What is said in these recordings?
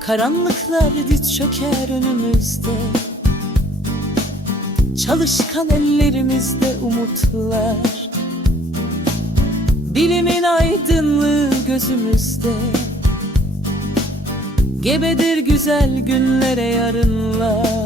Karanlıklar diz çöker önümüzde. Çalışkan ellerimizde umutlar. Bilimin aydınlığı gözümüzde. Gebedir güzel günlere yarınlar.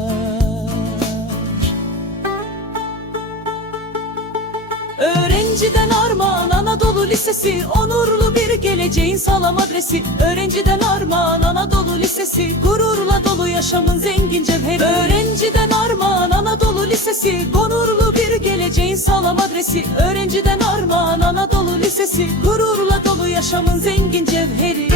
Öğrenciden armağan Anadolu Lisesi Onurlu bir geleceğin salam adresi. Öğrenciden armağan Anadolu Lisesi Gururla dolu yaşamın zengin cevheri. Öğrenciden armağan Anadolu Lisesi Onurlu bir geleceğin salam adresi. Öğrenciden armağan Anadolu Lisesi Gururla dolu yaşamın zengin cevheri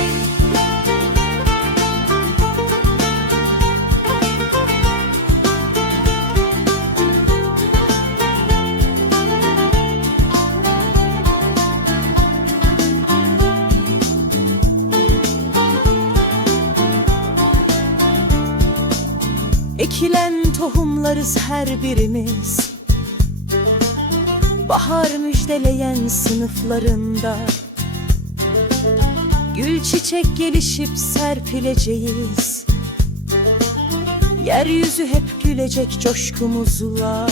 Ekilen tohumlarız her birimiz. Bahar müjdeleyen sınıflarında. Gül çiçek gelişip serpileceğiz. Yeryüzü hep gülecek coşkumuzla.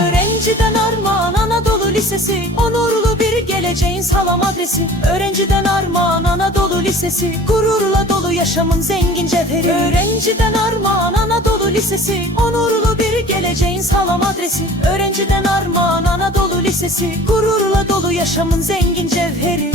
Öğrenciden armağan Anadolu Lisesi. Onurlu geleceğin salam adresi. Öğrenciden armağan Anadolu Lisesi. Gururla dolu yaşamın zengin cevheri. Öğrenciden armağan Anadolu Lisesi. Onurlu bir geleceğin salam adresi. Öğrenciden armağan Anadolu Lisesi. Gururla dolu yaşamın zengin cevheri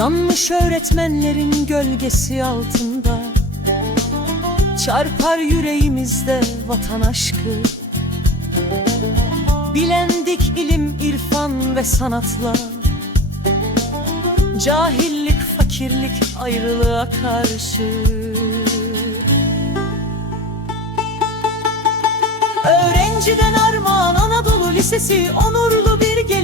Adanmış öğretmenlerin gölgesi altında. Çarpar yüreğimizde vatan aşkı. Bilendik ilim, irfan ve sanatla Cahillik, fakirlik, ayrılığa karşı. Öğrenciden armağan Anadolu Lisesi Onurlu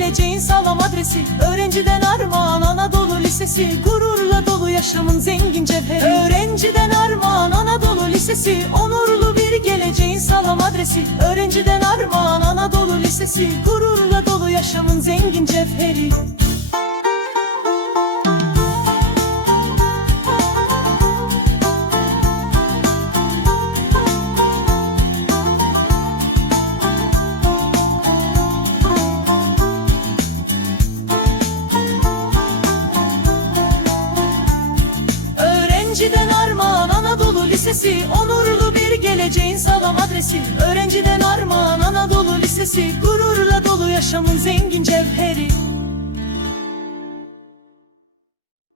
geleceğin salam adresi. Öğrenciden armağan Anadolu Lisesi. Gururla dolu yaşamın zengin cevheri. Öğrenciden armağan Anadolu Lisesi. Onurlu bir geleceğin salam adresi. Öğrenciden armağan Anadolu Lisesi. Gururla dolu yaşamın zengin cevheri Öğrenciden armağan Anadolu Lisesi. Onurlu bir geleceğin salam adresi. Öğrenciden armağan Anadolu Lisesi. Gururla dolu yaşamın zengin cevheri